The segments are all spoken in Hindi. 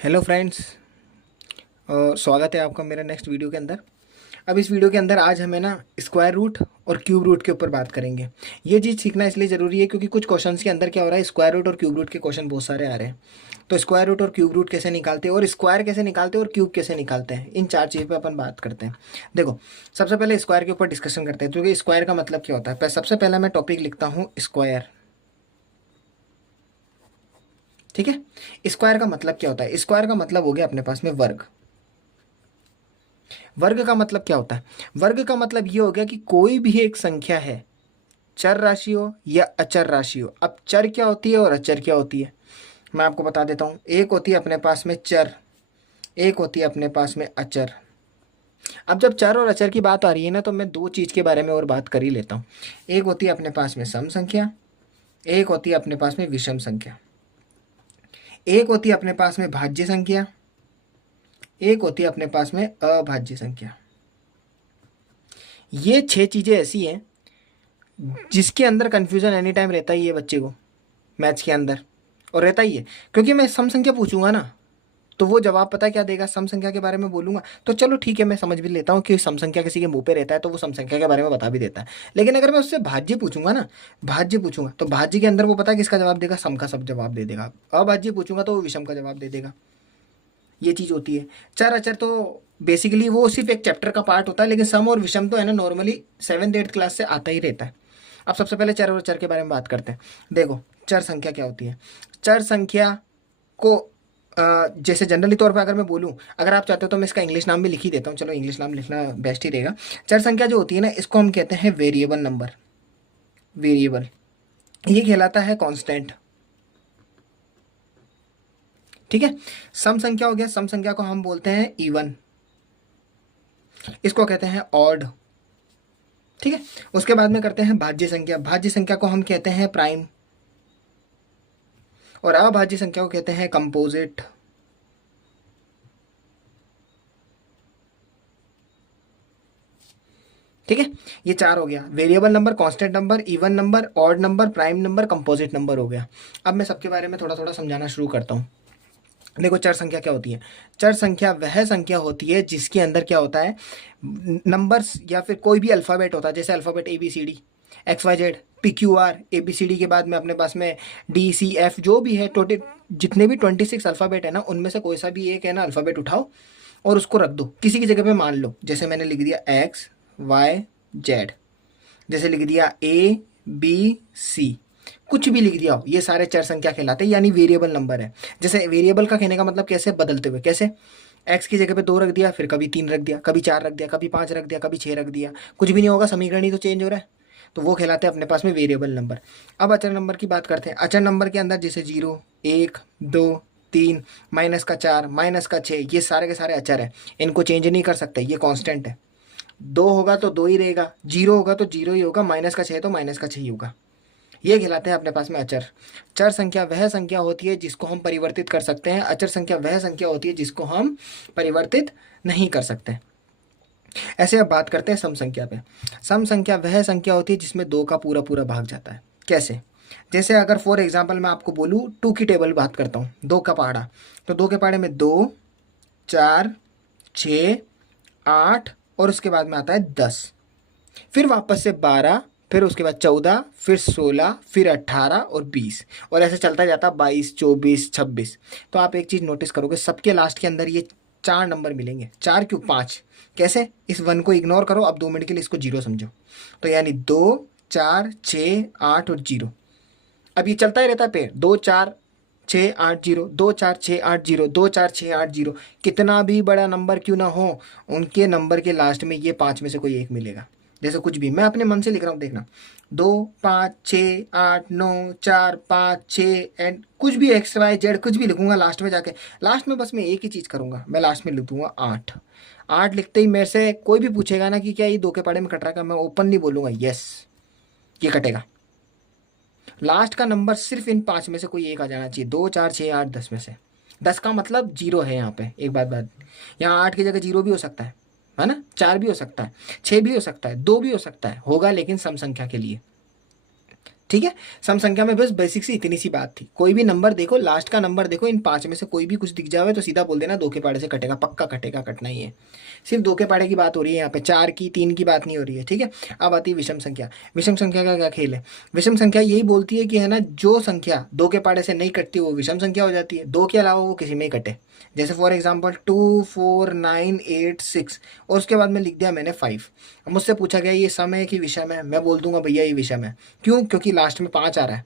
हेलो फ्रेंड्स, स्वागत है आपका मेरा नेक्स्ट वीडियो के अंदर। अब इस वीडियो के अंदर आज हमें ना स्क्वायर रूट और क्यूब रूट के ऊपर बात करेंगे। ये चीज़ सीखना इसलिए ज़रूरी है क्योंकि कुछ क्वेश्चंस के अंदर क्या हो रहा है, स्क्वायर रूट और क्यूब रूट के क्वेश्चन बहुत सारे आ रहे हैं। तो स्क्वायर रूट और क्यूब रूट कैसे निकालते हैं और स्क्वायर कैसे निकालते हैं और क्यूब कैसे निकालते हैं, इन चार चीज़ पर अपन बात करते हैं। देखो, सबसे पहले स्क्वायर के ऊपर डिस्कशन करते हैं क्योंकि स्क्वायर का मतलब क्या होता है। सबसे पहले मैं टॉपिक लिखता हूँ स्क्वायर। ठीक है, स्क्वायर का मतलब क्या होता है। स्क्वायर का मतलब हो गया अपने पास में वर्ग। वर्ग का मतलब क्या होता है। वर्ग का मतलब ये हो गया कि कोई भी एक संख्या है, चर राशि हो या अचर राशि हो। अब चर क्या होती है और अचर क्या होती है, मैं आपको बता देता हूँ। एक होती है अपने पास में चर, एक होती है अपने पास में अचर। अब जब चर और अचर की बात आ रही है ना, तो मैं दो चीज़ के बारे में और बात कर ही लेता हूँ। एक होती है अपने पास में सम संख्या, एक होती है अपने पास में विषम संख्या। एक होती है अपने पास में भाज्य संख्या, एक होती है अपने पास में अभाज्य संख्या। ये छह चीज़ें ऐसी हैं जिसके अंदर कन्फ्यूजन एनी टाइम रहता ही है बच्चे को, मैथ्स के अंदर। और रहता ही है क्योंकि मैं सम संख्या पूछूंगा ना, तो वो जवाब पता क्या देगा। सम संख्या के बारे में बोलूंगा तो चलो ठीक है, मैं समझ भी लेता हूँ कि सम संख्या किसी के मुंह पे रहता है तो वो सम संख्या के बारे में बता भी देता है। लेकिन अगर मैं उससे भाज्य पूछूंगा ना, भाज्य पूछूंगा तो भाज्य के अंदर वो पता है किसका जवाब देगा, सम का सब जवाब दे देगा। अभाज्य पूछूंगा तो वो विषम का जवाब दे देगा। ये चीज़ होती है। चर अचर तो बेसिकली वो सिर्फ एक चैप्टर का पार्ट होता है, लेकिन सम और विषम तो है ना नॉर्मली 7th 8th क्लास से आता ही रहता है। अब सबसे पहले चर और चर के बारे में बात करते हैं। देखो, चर संख्या क्या होती है। चर संख्या को जैसे जनरली तौर पर अगर मैं बोलूँ, अगर आप चाहते हो तो मैं इसका इंग्लिश नाम भी लिख ही देता हूँ। चलो इंग्लिश नाम लिखना बेस्ट ही रहेगा। चर संख्या जो होती है ना, इसको हम कहते हैं वेरिएबल नंबर। वेरिएबल ये कहलाता है कांस्टेंट। ठीक है। सम संख्या हो गया, सम संख्या को हम बोलते हैं इवन, इसको कहते हैं ऑड। ठीक है। उसके बाद में करते हैं भाज्य संख्या। भाज्य संख्या को हम कहते हैं प्राइम, और अभाज्य संख्या को कहते हैं कंपोजिट। ठीक है, ये चार हो गया। Variable number, constant number, even number, odd number, prime number, composite number हो गया। अब मैं सबके बारे में थोड़ा थोड़ा समझाना शुरू करता हूँ। देखो, चर संख्या क्या होती है। चर संख्या वह संख्या होती है जिसके अंदर क्या होता है, नंबर्स या फिर कोई भी अल्फ़ाबेट होता है। जैसे alphabet ABCD, XYZ, PQR, ABCD के बाद में अपने पास में DCF, जो भी है टोटल जितने भी 26 अल्फ़ाबेट है ना, उनमें से कोई सा भी एक है ना अल्फ़ाबेट उठाओ और उसको रख दो किसी की जगह पे। मान लो जैसे मैंने लिख दिया XYZ, जैसे लिख दिया ABC, कुछ भी लिख दिया हो, ये सारे चर संख्या कहलाते हैं, यानी वेरिएबल नंबर है। जैसे वेरिएबल का कहने का मतलब कैसे, बदलते हुए। कैसे, एक्स की जगह पे 2 रख दिया, फिर कभी 3 रख दिया, कभी 4 रख दिया, कभी 5 रख दिया, कभी 6 रख दिया, कुछ भी नहीं होगा, समीकरण ही तो चेंज हो रहा है। तो वो कहलाते हैं अपने पास में वेरिएबल नंबर। अब अचर नंबर की बात करते हैं। अचर नंबर के अंदर जैसे 0, 1, 2, 3, -4, -6, ये सारे के सारे अचर है। इनको चेंज नहीं कर सकते, ये कॉन्स्टेंट है। 2 होगा तो 2 ही रहेगा, 0 होगा तो 0 ही होगा, -6 तो -6 ही होगा। ये कहलाते हैं अपने पास में अचर। चर संख्या वह संख्या होती है जिसको हम परिवर्तित कर सकते हैं। अचर संख्या वह संख्या होती है जिसको हम परिवर्तित नहीं कर सकते। ऐसे अब बात करते हैं सम संख्या पे। सम संख्या वह संख्या होती है जिसमें 2 का पूरा पूरा भाग जाता है। कैसे, जैसे अगर फॉर एग्जाम्पल मैं आपको बोलूँ 2 की टेबल बात करता हूँ, 2 का पहाड़ा, तो 2 के पहाड़े में 2, 4, 6, 8 और उसके बाद में आता है 10, फिर वापस से 12, फिर उसके बाद 14, फिर 16, फिर 18 और 20, और ऐसे चलता जाता 22, 24, 26। तो आप एक चीज़ नोटिस करोगे, सबके लास्ट के अंदर ये 4 नंबर मिलेंगे। 4 क्यों, 5। कैसे, इस 1 को इग्नोर करो, अब 2 मिनट के लिए इसको 0 समझो। तो यानी 2, 4, 6, 8 और 0। अब ये चलता ही रहता है पेड़, 2, 4, 6, 8, 0, 2, 4, 6, 8, 0, 2, 4, 6, 8, 0। कितना भी बड़ा नंबर क्यों ना हो, उनके नंबर के लास्ट में ये 5 में से कोई एक मिलेगा। जैसे कुछ भी मैं अपने मन से लिख रहा हूँ, देखना, 2, 5, 6, 8, 9, 4, 5, 6 एंड कुछ भी XYZ कुछ भी लिखूंगा लास्ट में जाके। लास्ट में बस मैं एक ही चीज़ करूंगा, मैं लास्ट में लिख दूंगा 8। 8 लिखते ही मेरे से कोई भी पूछेगा ना कि क्या ये 2 के पहाड़े में कट रहा है, मैं ओपनली बोलूंगा यस, ये कटेगा। लास्ट का नंबर सिर्फ इन 5 में से कोई एक आ जाना चाहिए, 2, 4, 6, 8, 10 में से। 10 का मतलब 0 है यहाँ पे। एक बात, यहाँ 8 की जगह 0 भी हो सकता है ना, 4 भी हो सकता है, 6 भी हो सकता है, 2 भी हो सकता है, होगा लेकिन सम संख्या के लिए। ठीक है। सम संख्या में बस बेसिक सी इतनी सी बात थी, कोई भी नंबर देखो, लास्ट का नंबर देखो, इन 5 में से कोई भी कुछ दिख जावे तो सीधा बोल देना 2 के पाड़े से कटेगा, पक्का कटेगा, कटना ही है। सिर्फ 2 के पाड़े की बात हो रही है यहाँ पे, 4 की 3 की बात नहीं हो रही है, ठीक है। अब आती है विषम संख्या। विषम संख्या का क्या खेल है? विषम संख्या यही बोलती है कि है ना, जो संख्या 2 के पाड़े से नहीं कटती वो विषम संख्या हो जाती है, 2 के अलावा वो किसी में ही कटे। जैसे फॉर एग्जाम्पल 2 4 9 8 6 और उसके बाद में लिख दिया मैंने 5। अब मुझसे पूछा गया ये सम है कि विषम है, मैं बोल दूंगा भैया ये विषम है। क्यों? क्योंकि लास्ट में 5 आ रहा है।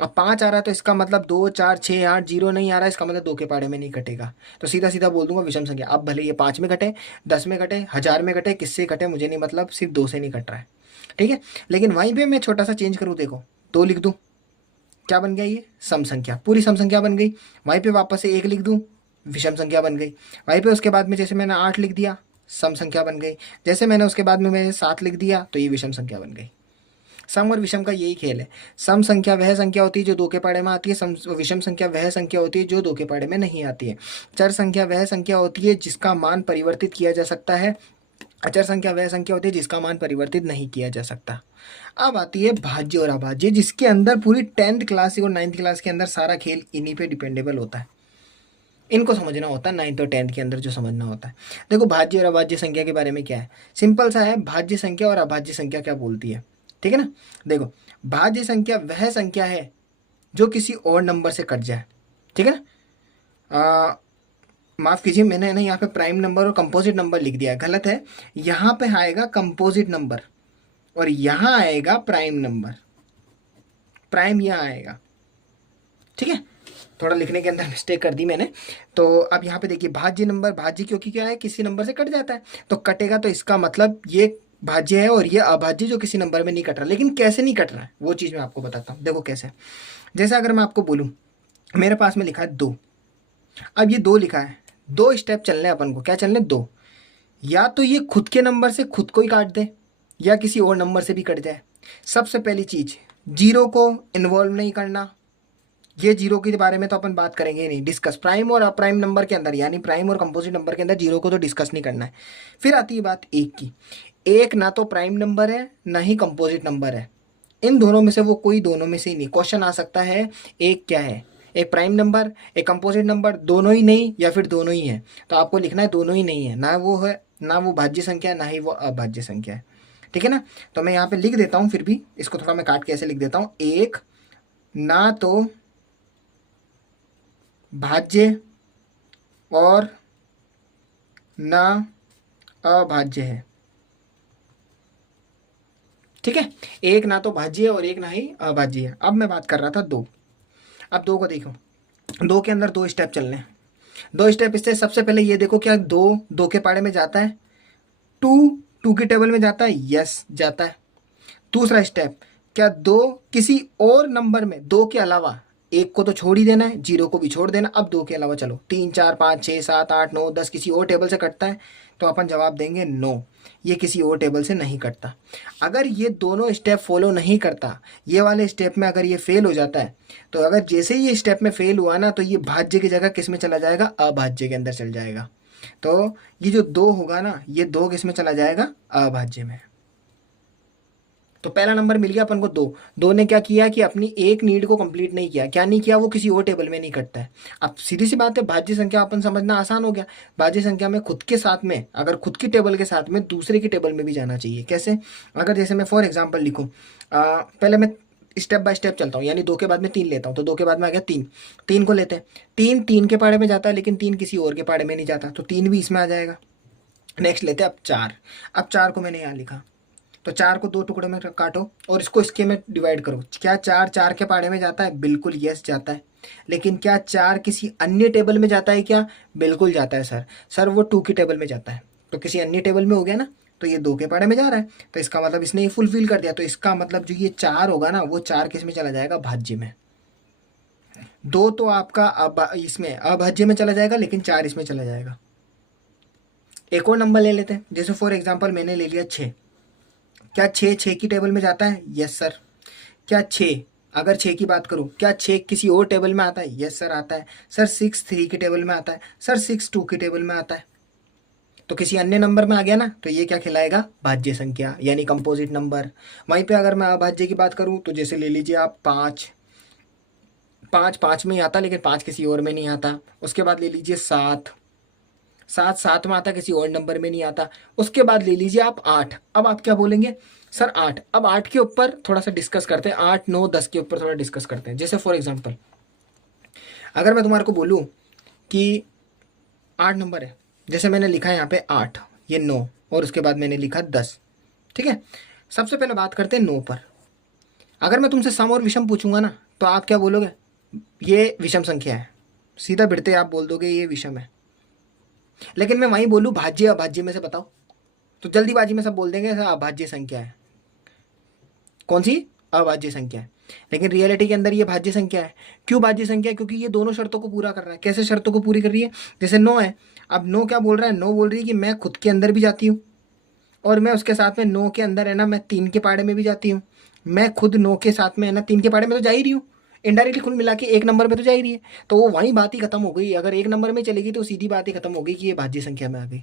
अब 5 आ रहा है तो इसका मतलब 2 4 6 8 0 नहीं आ रहा है, इसका मतलब 2 के पाड़े में नहीं कटेगा, तो सीधा सीधा बोल दूंगा विषम संख्या। अब भले ये 5 में कटे, 10 में कटे, 1000 में कटे, किससे कटे मुझे नहीं मतलब, सिर्फ 2 से नहीं कट रहा है, ठीक है। लेकिन वहीं पर मैं छोटा सा चेंज करूँ, देखो 2 लिख दूँ, क्या बन गया ये? सम संख्या, पूरी सम संख्या बन गई। वहीं पे वापस से 1 लिख दूँ, विषम संख्या बन गई। वहीं पे उसके बाद में जैसे मैंने 8 लिख दिया, सम संख्या बन गई। जैसे मैंने उसके बाद में मैंने 7 लिख दिया तो ये विषम संख्या बन गई। सम और विषम का यही खेल है। सम संख्या वह संख्या होती है जो 2 के पाड़े में आती है, विषम संख्या वह संख्या होती है जो 2 के पाड़े में नहीं आती है। चर संख्या वह संख्या होती है जिसका मान परिवर्तित किया जा सकता है, अचर संख्या वह संख्या होती है जिसका मान परिवर्तित नहीं किया जा सकता। अब आती है भाज्य और अभाज्य, जिसके अंदर पूरी 10th क्लास और 9th क्लास के अंदर सारा खेल इन्हीं पे डिपेंडेबल होता है। इनको समझना होता है 9th और 10th के अंदर, जो समझना होता है। देखो भाज्य और अभाज्य संख्या के बारे में क्या है, सिंपल सा है। भाज्य संख्या और अभाज्य संख्या क्या बोलती है, ठीक है ना। देखो भाज्य संख्या वह संख्या है जो किसी और नंबर से कट जाए, ठीक है ना। माफ़ कीजिए, मैंने ना यहाँ पे प्राइम नंबर और कंपोजिट नंबर लिख दिया है, गलत है। यहाँ पे आएगा कंपोजिट नंबर और यहाँ आएगा प्राइम नंबर, प्राइम यहाँ आएगा, ठीक है। थोड़ा लिखने के अंदर मिस्टेक कर दी मैंने। तो अब यहाँ पे देखिए भाज्य नंबर, भाज्य क्योंकि क्या है, किसी नंबर से कट जाता है तो कटेगा, तो इसका मतलब ये भाज्य है, और ये अभाज्य जो किसी नंबर में नहीं कट रहा। लेकिन कैसे नहीं कट रहा है वो चीज़ मैं आपको बताता हूँ। देखो कैसे, जैसे अगर मैं आपको बोलूँ मेरे पास में लिखा है 2, अब ये 2 लिखा है, 2 स्टेप चलने अपन को, क्या चलने? 2। या तो ये खुद के नंबर से खुद को ही काट दे या किसी और नंबर से भी कट जाए। सबसे पहली चीज़, जीरो को इन्वॉल्व नहीं करना। ये जीरो के बारे में तो अपन बात करेंगे ही नहीं, डिस्कस। प्राइम और अप्राइम नंबर के अंदर, यानी प्राइम और कंपोजिट नंबर के अंदर जीरो को तो डिस्कस नहीं करना है। फिर आती है बात एक की। एक ना तो प्राइम नंबर है ना ही कंपोजिट नंबर है, इन दोनों में से वो कोई दोनों में से ही नहीं। क्वेश्चन आ सकता है एक क्या है, एक प्राइम नंबर एक कंपोजिट नंबर, दोनों ही नहीं या फिर दोनों ही है। तो आपको लिखना है दोनों ही नहीं है, ना वो है, ना वो भाज्य संख्या है, ना ही वो अभाज्य संख्या है, ठीक है ना। तो मैं यहाँ पे लिख देता हूँ, फिर भी इसको थोड़ा मैं काट के ऐसे लिख देता हूँ। एक ना तो भाज्य और ना अभाज्य है, ठीक है। एक ना तो भाज्य है और एक ना ही अभाज्य है। अब मैं बात कर रहा था 2। अब 2 को देखो, 2 के अंदर 2 स्टेप चलने हैं। 2 स्टेप इससे, सबसे पहले ये देखो क्या 2 के पाड़े में जाता है, 2 की टेबल में जाता है, यस जाता है। दूसरा स्टेप, क्या 2 किसी और नंबर में, 2 के अलावा, एक को तो छोड़ ही देना है, जीरो को भी छोड़ देना। अब 2 के अलावा चलो 3 4 5 6 7 8 9 10 किसी और टेबल से कटता है, तो अपन जवाब देंगे नो, ये किसी और टेबल से नहीं कटता। अगर ये दोनों स्टेप फॉलो नहीं करता, ये वाले स्टेप में अगर ये फेल हो जाता है, तो अगर जैसे ही ये स्टेप में फेल हुआ ना, तो ये भाज्य की जगह किस में चला जाएगा? अभाज्य के अंदर चल जाएगा। तो ये जो 2 होगा ना, ये 2 किस में चला जाएगा? अभाज्य में। तो पहला नंबर मिल गया अपन को 2। 2 ने क्या किया कि अपनी एक नीड को कंप्लीट नहीं किया। क्या नहीं किया? वो किसी और टेबल में नहीं कटता है। अब सीधी सी बात है, भाज्य संख्या अपन समझना आसान हो गया। भाज्य संख्या में खुद के साथ में, अगर खुद की टेबल के साथ में दूसरे की टेबल में भी जाना चाहिए। कैसे? अगर जैसे मैं फॉर एग्जाम्पल लिखूँ, पहले मैं स्टेप बाय स्टेप चलता हूँ, यानी 2 के बाद में 3 लेता हूँ, तो 2 के बाद में आ गया 3। 3 को लेते हैं, 3 के पाड़े में जाता है, लेकिन 3 किसी और के पाड़े में नहीं जाता, तो 3 भी इसमें आ जाएगा। नेक्स्ट लेते हैं अब 4। अब 4 को मैंने यहाँ लिखा, तो 4 को 2 टुकड़ों में काटो और इसको इसके में डिवाइड करो। क्या 4 के पाड़े में जाता है? बिल्कुल यस जाता है। लेकिन क्या 4 किसी अन्य टेबल में जाता है क्या? बिल्कुल जाता है सर वो 2 की टेबल में जाता है, तो किसी अन्य टेबल में हो गया ना, तो ये 2 के पाड़े में जा रहा है, तो इसका मतलब इसने ये फुलफिल कर दिया। तो इसका मतलब जो ये 4 होगा ना, वो 4 किस में चला जाएगा? भाज्य में। 2 तो आपका इसमें अभाज्य में चला जाएगा, लेकिन 4 इसमें चला जाएगा। एक और नंबर ले लेते हैं, जैसे फॉर एग्जाम्पल मैंने ले लिया 6। क्या 6 की टेबल में जाता है? Yes sir. क्या 6, अगर 6 की बात करूं, क्या 6 किसी और टेबल में आता है? यस सर आता है। सर 6 3 की टेबल में आता है। सर 6 2 की टेबल में आता है। तो किसी अन्य नंबर में आ गया ना, तो ये क्या कहलाएगा, भाज्य संख्या यानी कंपोजिट नंबर। वहीं पे अगर मैं अभाज्य की बात करूँ तो जैसे ले लीजिए आप 5, 5 5 में ही आता लेकिन 5 किसी और में नहीं आता। उसके बाद ले लीजिए 7, 7 7 में आता किसी और नंबर में नहीं आता। उसके बाद ले लीजिए आप 8। अब आप क्या बोलेंगे सर 8। अब 8 के ऊपर थोड़ा सा डिस्कस करते हैं, 8 9 10 के ऊपर थोड़ा डिस्कस करते हैं। जैसे फॉर एग्जांपल अगर मैं तुम्हारे को बोलूँ कि 8 नंबर है, जैसे मैंने लिखा है यहाँ पे 8, ये 9 और उसके बाद मैंने लिखा 10, ठीक है। सबसे पहले बात करते हैं 9 पर। अगर मैं तुमसे सम और विषम पूछूंगा ना तो आप क्या बोलोगे, ये विषम संख्या है, सीधा भिड़ते आप बोल दोगे ये विषम है। लेकिन मैं वहीं बोलूँ भाज्य अभाज्य में से बताओ, तो जल्दीबाजी में सब बोल देंगे ऐसा अभाज्य संख्या है। कौन सी, अभाज्य संख्या है। लेकिन रियलिटी के अंदर ये भाज्य संख्या है। क्यों भाज्य संख्या है, क्योंकि ये दोनों शर्तों को पूरा कर रहा है। कैसे शर्तों को पूरी कर रही है, जैसे 9 है, अब 9 क्या बोल रहा है, 9 बोल रही है कि मैं खुद के अंदर भी जाती हूँ और मैं उसके साथ में 9 के अंदर है ना मैं 3 के पाड़े में भी जाती हूँ। मैं खुद 9 के साथ में है ना 3 के पाड़े में तो जा ही रही हूँ, इनडायरेक्टली कुल मिला के एक नंबर में तो जा ही रही है। तो वो वहीं बात ही खत्म हो गई। अगर एक नंबर में चलेगी तो सीधी बात ही खत्म हो गई कि ये भाज्य संख्या में आ गई।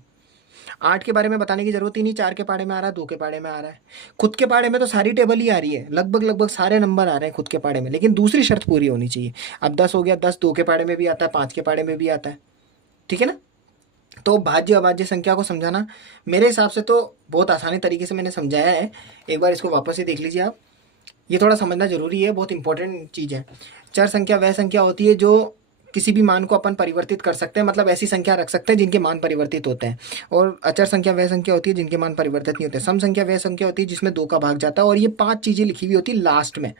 8 के बारे में बताने की जरूरत ही नहीं, 4 के पाड़े में आ रहा है, 2 के पाड़े में आ रहा है। खुद के पाड़े में तो सारी टेबल ही आ रही है, लगभग लगभग सारे नंबर आ रहे हैं खुद के पाड़े में, लेकिन दूसरी शर्त पूरी होनी चाहिए। अब 10 हो गया, 10 2 के पाड़े में भी आता है, 5 के पाड़े में भी आता है, ठीक है ना। तो भाज्य अभाज्य संख्या को समझाना मेरे हिसाब से तो बहुत आसानी तरीके से मैंने समझाया है। एक बार इसको वापस से देख लीजिए आप, ये थोड़ा समझना जरूरी है, बहुत इंपॉर्टेंट चीज़ है। चर संख्या वह संख्या होती है जो किसी भी मान को अपन परिवर्तित कर सकते हैं, मतलब ऐसी संख्या रख सकते हैं जिनके मान परिवर्तित होते हैं। और अचर संख्या वह संख्या होती है जिनके मान परिवर्तित नहीं होते। सम संख्या वह संख्या होती है जिसमें 2 का भाग जाता है, और ये 5 चीज़ें लिखी हुई होती है लास्ट में।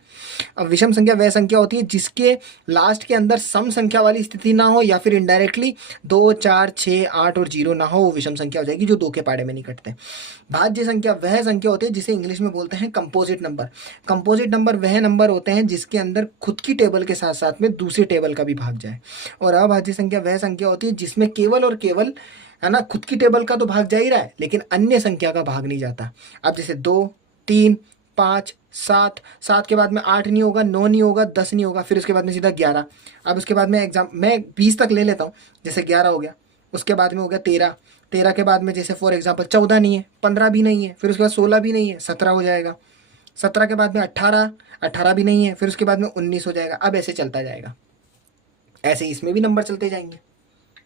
अब विषम संख्या वह संख्या होती है जिसके लास्ट के अंदर सम संख्या वाली स्थिति ना हो, या फिर इनडायरेक्टली 2 4 6 8 और 0 ना हो, वो विषम संख्या हो जाएगी, जो 2 के पाड़े में नहीं कटते। भाज्य संख्या वह संख्या होती है जिसे इंग्लिश में बोलते हैं कंपोजिट नंबर। कंपोजिट नंबर वह नंबर होते हैं जिसके अंदर खुद की टेबल के साथ साथ में दूसरी टेबल का भी भाग जाए। और अभाज्य संख्या वह संख्या होती है जिसमें केवल और केवल है ना खुद की टेबल का तो भाग जा ही रहा है, लेकिन अन्य संख्या का भाग नहीं जाता। अब जैसे 2 3 5 7, 7 के बाद में 8 नहीं होगा, 9 नहीं होगा, 10 नहीं होगा, फिर उसके बाद में सीधा 11। अब उसके बाद में मैं 20 तक ले लेता हूँ, जैसे 11 हो गया, उसके बाद में हो गया 13, 13 के बाद में जैसे फॉर एग्जांपल 14 नहीं है, 15 भी नहीं है, फिर उसके बाद 16 भी नहीं है, 17 हो जाएगा। 17 के बाद में 18, 18 भी नहीं है, फिर उसके बाद में 19 हो जाएगा। अब ऐसे चलता जाएगा, ऐसे इसमें भी नंबर चलते जाएंगे।